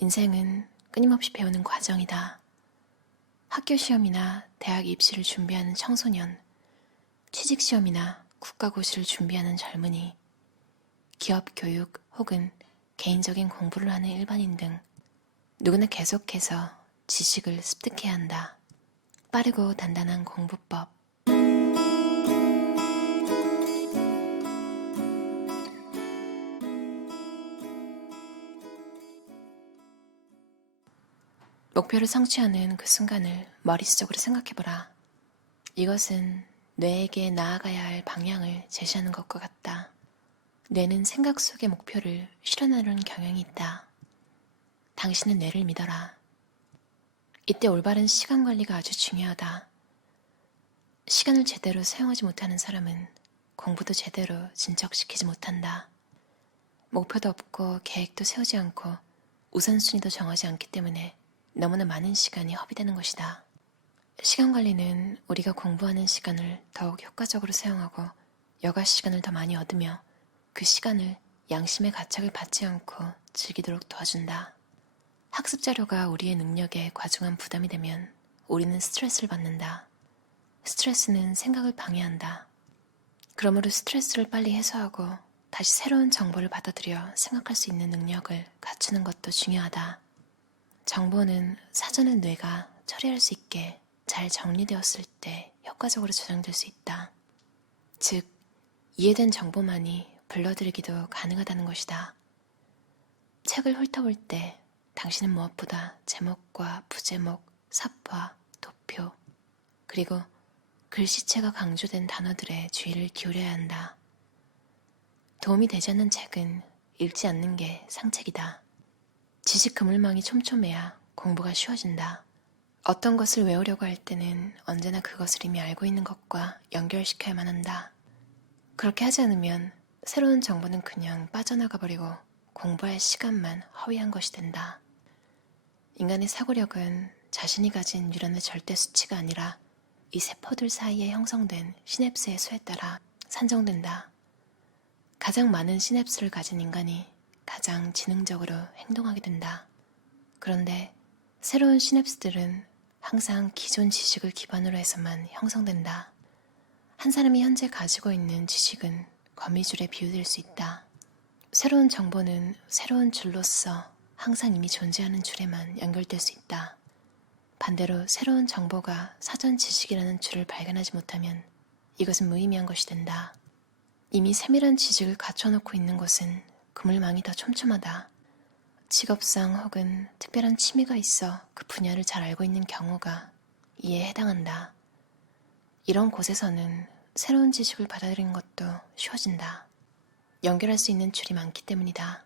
인생은 끊임없이 배우는 과정이다. 학교 시험이나 대학 입시를 준비하는 청소년, 취직 시험이나 국가고시를 준비하는 젊은이, 기업 교육 혹은 개인적인 공부를 하는 일반인 등 누구나 계속해서 지식을 습득해야 한다. 빠르고 단단한 공부법. 목표를 성취하는 그 순간을 머릿속으로 생각해보라. 이것은 뇌에게 나아가야 할 방향을 제시하는 것과 같다. 뇌는 생각 속의 목표를 실현하려는 경향이 있다. 당신은 뇌를 믿어라. 이때 올바른 시간 관리가 아주 중요하다. 시간을 제대로 사용하지 못하는 사람은 공부도 제대로 진척시키지 못한다. 목표도 없고 계획도 세우지 않고 우선순위도 정하지 않기 때문에 너무나 많은 시간이 허비되는 것이다. 시간 관리는 우리가 공부하는 시간을 더욱 효과적으로 사용하고 여가 시간을 더 많이 얻으며 그 시간을 양심의 가책을 받지 않고 즐기도록 도와준다. 학습 자료가 우리의 능력에 과중한 부담이 되면 우리는 스트레스를 받는다. 스트레스는 생각을 방해한다. 그러므로 스트레스를 빨리 해소하고 다시 새로운 정보를 받아들여 생각할 수 있는 능력을 갖추는 것도 중요하다. 정보는 사전에 뇌가 처리할 수 있게 잘 정리되었을 때 효과적으로 저장될 수 있다. 즉, 이해된 정보만이 불러들이기도 가능하다는 것이다. 책을 훑어볼 때 당신은 무엇보다 제목과 부제목, 삽화, 도표, 그리고 글씨체가 강조된 단어들에 주의를 기울여야 한다. 도움이 되지 않는 책은 읽지 않는 게 상책이다. 지식 그물망이 촘촘해야 공부가 쉬워진다. 어떤 것을 외우려고 할 때는 언제나 그것을 이미 알고 있는 것과 연결시켜야만 한다. 그렇게 하지 않으면 새로운 정보는 그냥 빠져나가 버리고 공부할 시간만 허위한 것이 된다. 인간의 사고력은 자신이 가진 뉴런의 절대 수치가 아니라 이 세포들 사이에 형성된 시냅스의 수에 따라 산정된다. 가장 많은 시냅스를 가진 인간이 가장 지능적으로 행동하게 된다. 그런데 새로운 시냅스들은 항상 기존 지식을 기반으로 해서만 형성된다. 한 사람이 현재 가지고 있는 지식은 거미줄에 비유될 수 있다. 새로운 정보는 새로운 줄로서 항상 이미 존재하는 줄에만 연결될 수 있다. 반대로 새로운 정보가 사전 지식이라는 줄을 발견하지 못하면 이것은 무의미한 것이 된다. 이미 세밀한 지식을 갖춰놓고 있는 곳은 그물망이 더 촘촘하다. 직업상 혹은 특별한 취미가 있어 그 분야를 잘 알고 있는 경우가 이에 해당한다. 이런 곳에서는 새로운 지식을 받아들이는 것도 쉬워진다. 연결할 수 있는 줄이 많기 때문이다.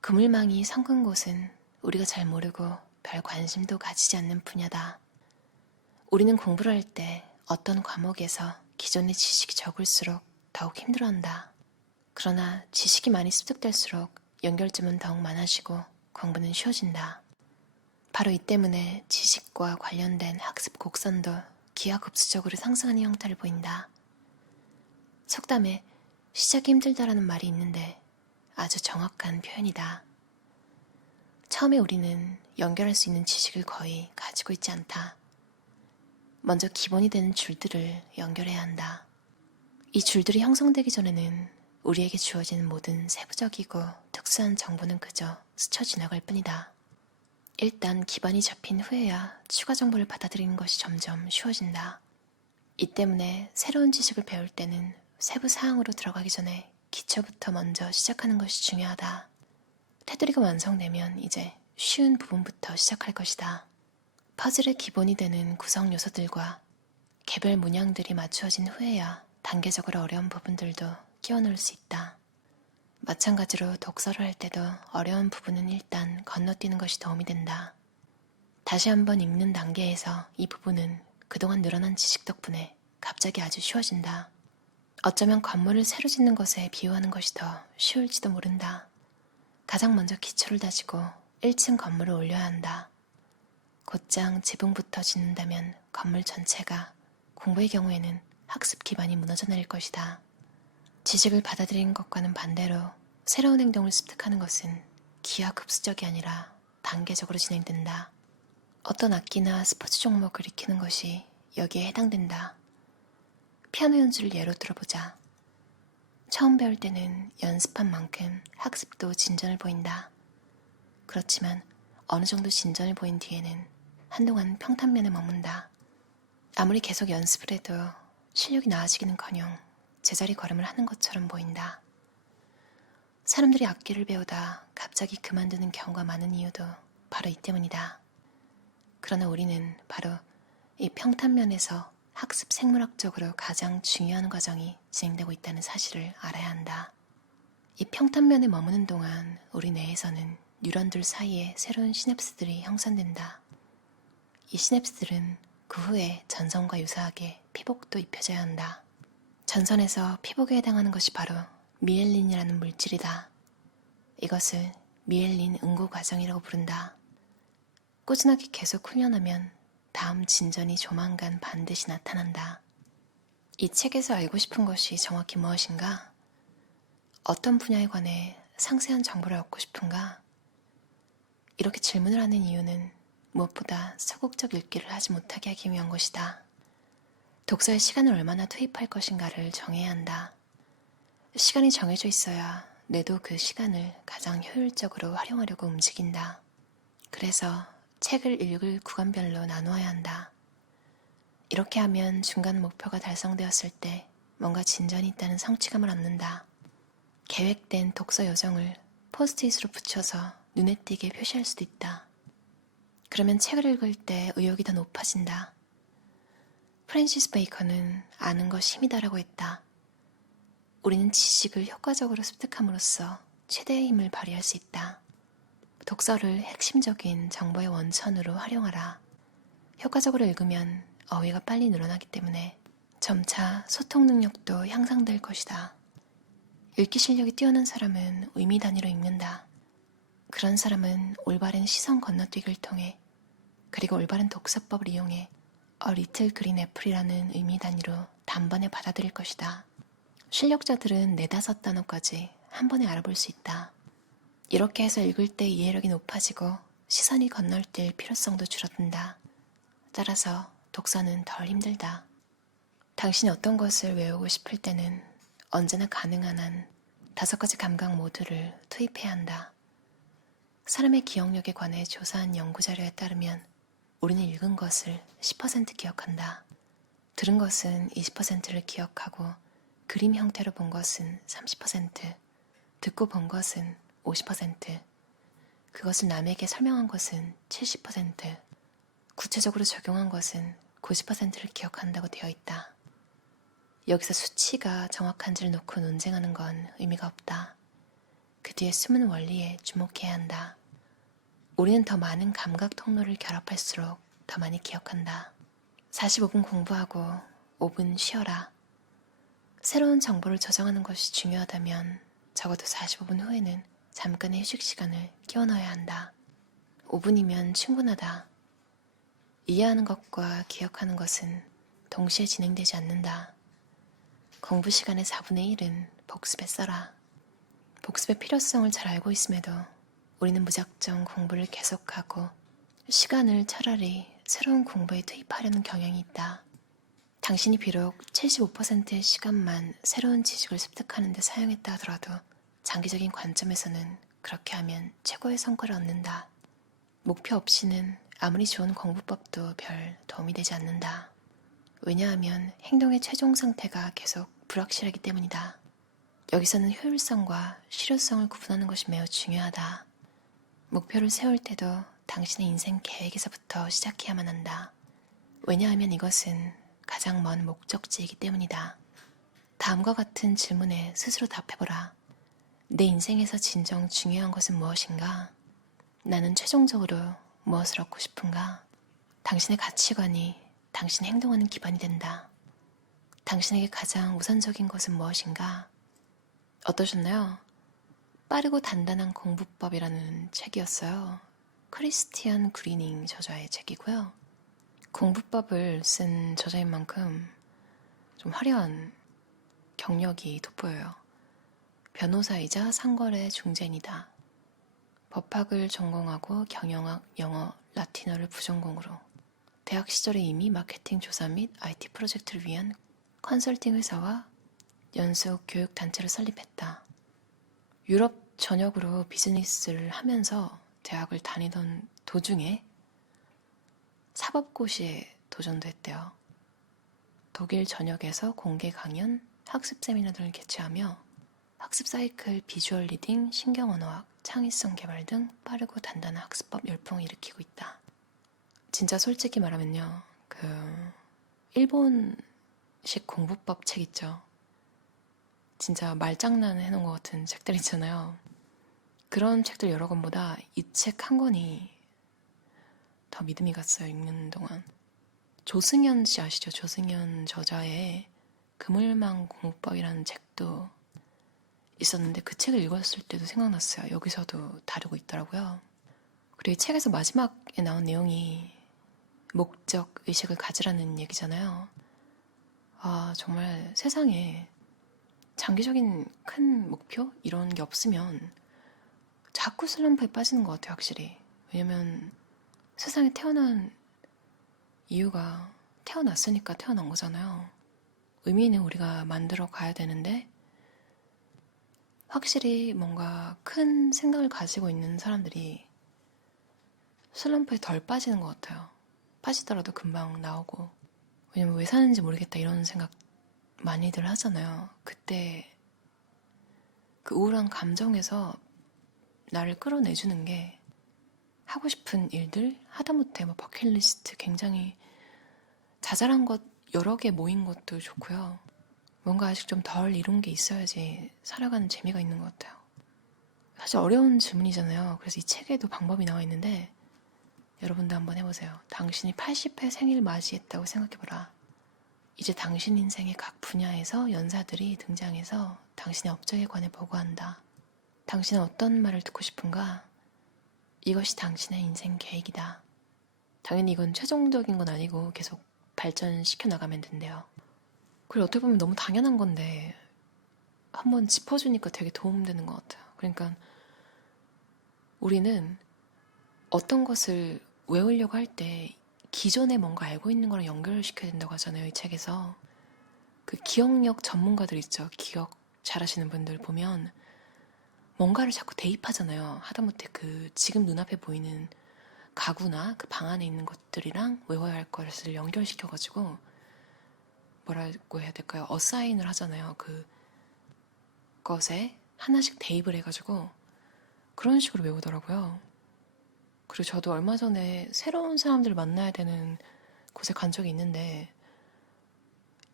그물망이 성근 곳은 우리가 잘 모르고 별 관심도 가지지 않는 분야다. 우리는 공부를 할 때 어떤 과목에서 기존의 지식이 적을수록 더욱 힘들어한다. 그러나 지식이 많이 습득될수록 연결점은 더욱 많아지고 공부는 쉬워진다. 바로 이 때문에 지식과 관련된 학습 곡선도 기하급수적으로 상승하는 형태를 보인다. 속담에 시작이 힘들다라는 말이 있는데 아주 정확한 표현이다. 처음에 우리는 연결할 수 있는 지식을 거의 가지고 있지 않다. 먼저 기본이 되는 줄들을 연결해야 한다. 이 줄들이 형성되기 전에는 우리에게 주어지는 모든 세부적이고 특수한 정보는 그저 스쳐 지나갈 뿐이다. 일단 기반이 잡힌 후에야 추가 정보를 받아들이는 것이 점점 쉬워진다. 이 때문에 새로운 지식을 배울 때는 세부 사항으로 들어가기 전에 기초부터 먼저 시작하는 것이 중요하다. 테두리가 완성되면 이제 쉬운 부분부터 시작할 것이다. 퍼즐의 기본이 되는 구성 요소들과 개별 문양들이 맞추어진 후에야 단계적으로 어려운 부분들도 끼워 넣을 수 있다. 마찬가지로 독서를 할 때도 어려운 부분은 일단 건너뛰는 것이 도움이 된다. 다시 한번 읽는 단계에서 이 부분은 그동안 늘어난 지식 덕분에 갑자기 아주 쉬워진다. 어쩌면 건물을 새로 짓는 것에 비유하는 것이 더 쉬울지도 모른다. 가장 먼저 기초를 다지고 1층 건물을 올려야 한다. 곧장 지붕부터 짓는다면 건물 전체가, 공부의 경우에는 학습 기반이 무너져 내릴 것이다. 지식을 받아들이는 것과는 반대로 새로운 행동을 습득하는 것은 기하급수적이 아니라 단계적으로 진행된다. 어떤 악기나 스포츠 종목을 익히는 것이 여기에 해당된다. 피아노 연주를 예로 들어보자. 처음 배울 때는 연습한 만큼 학습도 진전을 보인다. 그렇지만 어느 정도 진전을 보인 뒤에는 한동안 평탄면에 머문다. 아무리 계속 연습을 해도 실력이 나아지기는커녕 제자리 걸음을 하는 것처럼 보인다. 사람들이 악기를 배우다 갑자기 그만두는 경우가 많은 이유도 바로 이 때문이다. 그러나 우리는 바로 이 평탄면에서 학습 생물학적으로 가장 중요한 과정이 진행되고 있다는 사실을 알아야 한다. 이 평탄면에 머무는 동안 우리 뇌에서는 뉴런들 사이에 새로운 시냅스들이 형성된다. 이 시냅스들은 그 후에 전선과 유사하게 피복도 입혀져야 한다. 전선에서 피복에 해당하는 것이 바로 미엘린이라는 물질이다. 이것을 미엘린 응고 과정이라고 부른다. 꾸준하게 계속 훈련하면 다음 진전이 조만간 반드시 나타난다. 이 책에서 알고 싶은 것이 정확히 무엇인가? 어떤 분야에 관해 상세한 정보를 얻고 싶은가? 이렇게 질문을 하는 이유는 무엇보다 소극적 읽기를 하지 못하게 하기 위한 것이다. 독서에 시간을 얼마나 투입할 것인가를 정해야 한다. 시간이 정해져 있어야 뇌도 그 시간을 가장 효율적으로 활용하려고 움직인다. 그래서 책을 읽을 구간별로 나누어야 한다. 이렇게 하면 중간 목표가 달성되었을 때 뭔가 진전이 있다는 성취감을 얻는다. 계획된 독서 요정을 포스트잇으로 붙여서 눈에 띄게 표시할 수도 있다. 그러면 책을 읽을 때 의욕이 더 높아진다. 프랜시스 베이컨은 아는 것이 힘이다라고 했다. 우리는 지식을 효과적으로 습득함으로써 최대의 힘을 발휘할 수 있다. 독서를 핵심적인 정보의 원천으로 활용하라. 효과적으로 읽으면 어휘가 빨리 늘어나기 때문에 점차 소통 능력도 향상될 것이다. 읽기 실력이 뛰어난 사람은 의미 단위로 읽는다. 그런 사람은 올바른 시선 건너뛰기를 통해 그리고 올바른 독서법을 이용해 A Little Green Apple이라는 의미 단위로 단번에 받아들일 것이다. 실력자들은 4-5단어까지 한 번에 알아볼 수 있다. 이렇게 해서 읽을 때 이해력이 높아지고 시선이 건널뛸 필요성도 줄어든다. 따라서 독서는 덜 힘들다. 당신이 어떤 것을 외우고 싶을 때는 언제나 가능한 한 5가지 감각 모두를 투입해야 한다. 사람의 기억력에 관해 조사한 연구자료에 따르면 우리는 읽은 것을 10% 기억한다. 들은 것은 20%를 기억하고 그림 형태로 본 것은 30%, 듣고 본 것은 50%, 그것을 남에게 설명한 것은 70%, 구체적으로 적용한 것은 90%를 기억한다고 되어 있다. 여기서 수치가 정확한지를 놓고 논쟁하는 건 의미가 없다. 그 뒤에 숨은 원리에 주목해야 한다. 우리는 더 많은 감각 통로를 결합할수록 더 많이 기억한다. 45분 공부하고 5분 쉬어라. 새로운 정보를 저장하는 것이 중요하다면 적어도 45분 후에는 잠깐의 휴식 시간을 끼워 넣어야 한다. 5분이면 충분하다. 이해하는 것과 기억하는 것은 동시에 진행되지 않는다. 공부 시간의 4분의 1은 복습에 써라. 복습의 필요성을 잘 알고 있음에도 우리는 무작정 공부를 계속하고 시간을 차라리 새로운 공부에 투입하려는 경향이 있다. 당신이 비록 75%의 시간만 새로운 지식을 습득하는 데 사용했다 하더라도 장기적인 관점에서는 그렇게 하면 최고의 성과를 얻는다. 목표 없이는 아무리 좋은 공부법도 별 도움이 되지 않는다. 왜냐하면 행동의 최종 상태가 계속 불확실하기 때문이다. 여기서는 효율성과 실효성을 구분하는 것이 매우 중요하다. 목표를 세울 때도 당신의 인생 계획에서부터 시작해야만 한다. 왜냐하면 이것은 가장 먼 목적지이기 때문이다. 다음과 같은 질문에 스스로 답해보라. 내 인생에서 진정 중요한 것은 무엇인가? 나는 최종적으로 무엇을 얻고 싶은가? 당신의 가치관이 당신이 행동하는 기반이 된다. 당신에게 가장 우선적인 것은 무엇인가? 어떠셨나요? 빠르고 단단한 공부법이라는 책이었어요. 크리스티안 그리닝 저자의 책이고요. 공부법을 쓴 저자인 만큼 좀 화려한 경력이 돋보여요. 변호사이자 상거래 중재인이다. 법학을 전공하고 경영학, 영어, 라틴어를 부전공으로 대학 시절에 이미 마케팅 조사 및 IT 프로젝트를 위한 컨설팅 회사와 연수 교육 단체를 설립했다. 유럽 전역으로 비즈니스를 하면서 대학을 다니던 도중에 사법고시에 도전도 했대요. 독일 전역에서 공개 강연, 학습 세미나 등을 개최하며 학습 사이클, 비주얼 리딩, 신경 언어학, 창의성 개발 등 빠르고 단단한 학습법 열풍을 일으키고 있다. 진짜 솔직히 말하면요, 일본식 공부법 책 있죠. 진짜 말장난 해놓은 것 같은 책들 있잖아요. 그런 책들 여러 권보다 이 책 한 권이 더 믿음이 갔어요, 읽는 동안. 조승연 씨 아시죠? 조승연 저자의 그물망 공부법이라는 책도 있었는데 그 책을 읽었을 때도 생각났어요. 여기서도 다루고 있더라고요. 그리고 이 책에서 마지막에 나온 내용이 목적 의식을 가지라는 얘기잖아요. 아, 정말 세상에 장기적인 큰 목표? 이런 게 없으면 자꾸 슬럼프에 빠지는 것 같아요, 확실히. 왜냐면 세상에 태어난 이유가 태어났으니까 태어난 거잖아요. 의미는 우리가 만들어 가야 되는데 확실히 뭔가 큰 생각을 가지고 있는 사람들이 슬럼프에 덜 빠지는 것 같아요. 빠지더라도 금방 나오고. 왜냐면 왜 사는지 모르겠다 이런 생각 많이들 하잖아요. 그때 그 우울한 감정에서 나를 끌어내주는 게 하고 싶은 일들, 하다못해 뭐 버킷리스트 굉장히 자잘한 것 여러 개 모인 것도 좋고요. 뭔가 아직 좀 덜 이룬 게 있어야지 살아가는 재미가 있는 것 같아요. 사실 어려운 질문이잖아요. 그래서 이 책에도 방법이 나와 있는데 여러분도 한번 해보세요. 당신이 80회 생일 맞이했다고 생각해보라. 이제 당신 인생의 각 분야에서 연사들이 등장해서 당신의 업적에 관해 보고한다. 당신은 어떤 말을 듣고 싶은가? 이것이 당신의 인생 계획이다. 당연히 이건 최종적인 건 아니고 계속 발전시켜 나가면 된대요. 그리고 어떻게 보면 너무 당연한 건데 한번 짚어주니까 되게 도움되는 것 같아요. 그러니까 우리는 어떤 것을 외우려고 할 때 기존에 뭔가 알고 있는 거랑 연결을 시켜야 된다고 하잖아요. 이 책에서. 그 기억력 전문가들 있죠. 기억 잘하시는 분들 보면 뭔가를 자꾸 대입하잖아요. 하다못해 그 지금 눈앞에 보이는 가구나 그 방 안에 있는 것들이랑 외워야 할 것을 연결시켜가지고 뭐라고 해야 될까요? 어사인을 하잖아요. 그 것에 하나씩 대입을 해가지고 그런 식으로 외우더라고요. 그리고 저도 얼마 전에 새로운 사람들을 만나야 되는 곳에 간 적이 있는데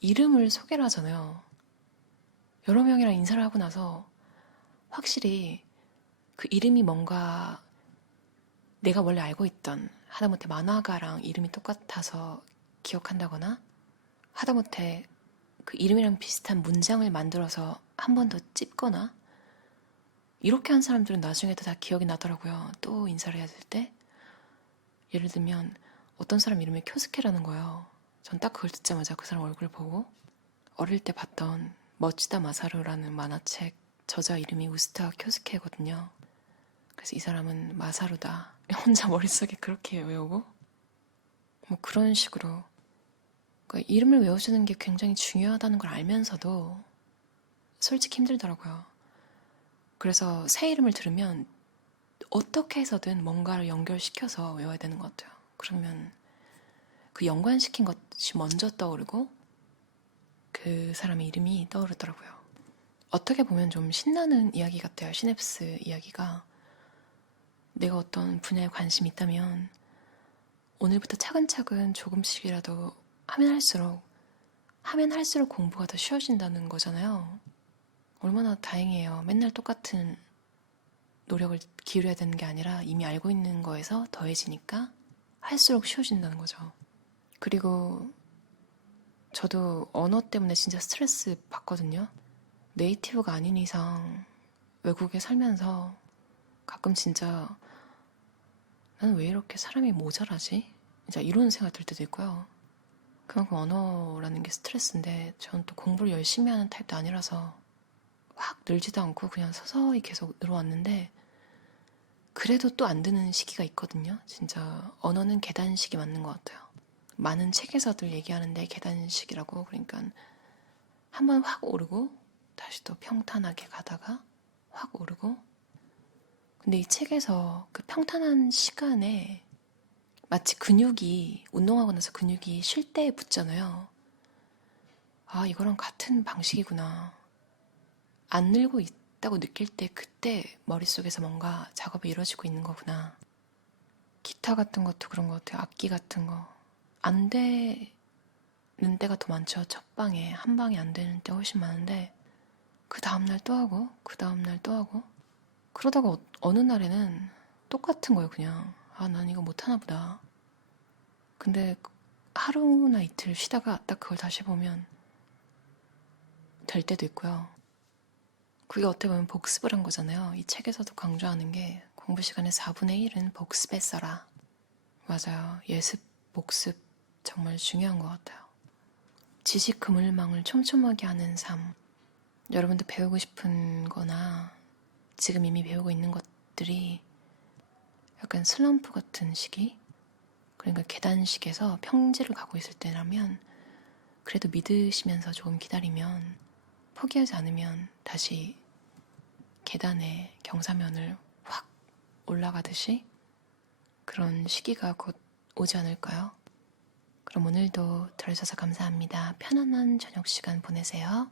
이름을 소개를 하잖아요. 여러 명이랑 인사를 하고 나서 확실히 그 이름이 뭔가 내가 원래 알고 있던 하다못해 만화가랑 이름이 똑같아서 기억한다거나 하다못해 그 이름이랑 비슷한 문장을 만들어서 한 번 더 찝거나 이렇게 한 사람들은 나중에도 다 기억이 나더라고요. 또 인사를 해야 될 때 예를 들면 어떤 사람 이름이 쿄스케라는 거예요. 전 딱 그걸 듣자마자 그 사람 얼굴 보고 어릴 때 봤던 멋지다 마사루라는 만화책 저자 이름이 우스타 쿄스케거든요. 그래서 이 사람은 마사루다. 혼자 머릿속에 그렇게 외우고 뭐 그런 식으로 그러니까 이름을 외워주는 게 굉장히 중요하다는 걸 알면서도 솔직히 힘들더라고요. 그래서 새 이름을 들으면 어떻게 해서든 뭔가를 연결시켜서 외워야 되는 것 같아요. 그러면 그 연관시킨 것이 먼저 떠오르고 그 사람의 이름이 떠오르더라고요. 어떻게 보면 좀 신나는 이야기 같아요. 시냅스 이야기가. 내가 어떤 분야에 관심이 있다면 오늘부터 차근차근 조금씩이라도 하면 할수록 공부가 더 쉬워진다는 거잖아요. 얼마나 다행이에요. 맨날 똑같은 노력을 기울여야 되는 게 아니라 이미 알고 있는 거에서 더해지니까 할수록 쉬워진다는 거죠. 그리고 저도 언어 때문에 진짜 스트레스 받거든요. 네이티브가 아닌 이상 외국에 살면서 가끔 진짜 나는 왜 이렇게 사람이 모자라지? 진짜 이런 생각 들 때도 있고요. 그만큼 언어라는 게 스트레스인데 저는 또 공부를 열심히 하는 타입도 아니라서 확 늘지도 않고 그냥 서서히 계속 늘어왔는데 그래도 또 안 되는 시기가 있거든요. 진짜 언어는 계단식이 맞는 것 같아요. 많은 책에서들 얘기하는데 계단식이라고. 그러니까 한번 확 오르고 다시 또 평탄하게 가다가 확 오르고. 근데 이 책에서 그 평탄한 시간에 마치 근육이 운동하고 나서 근육이 쉴 때 붙잖아요. 아, 이거랑 같은 방식이구나. 안 늘고 있다고 느낄 때 그때 머릿속에서 뭔가 작업이 이루어지고 있는 거구나. 기타 같은 것도 그런 것 같아요. 악기 같은 거. 안 되는 때가 더 많죠. 첫 방에, 한 방에 안 되는 때 훨씬 많은데, 그 다음날 또 하고, 그 다음날 또 하고, 그러다가 어느 날에는 똑같은 거예요, 그냥. 아, 난 이거 못하나 보다. 근데 하루나 이틀 쉬다가 딱 그걸 다시 보면 될 때도 있고요. 그게 어떻게 보면 복습을 한 거잖아요. 이 책에서도 강조하는 게 공부 시간의 4분의 1은 복습에 써라. 맞아요. 예습, 복습 정말 중요한 것 같아요. 지식 그물망을 촘촘하게 하는 삶. 여러분도 배우고 싶은 거나 지금 이미 배우고 있는 것들이 약간 슬럼프 같은 시기? 그러니까 계단식에서 평지를 가고 있을 때라면 그래도 믿으시면서 조금 기다리면 포기하지 않으면 다시 계단의 경사면을 확 올라가듯이 그런 시기가 곧 오지 않을까요? 그럼 오늘도 들어주셔서 감사합니다. 편안한 저녁 시간 보내세요.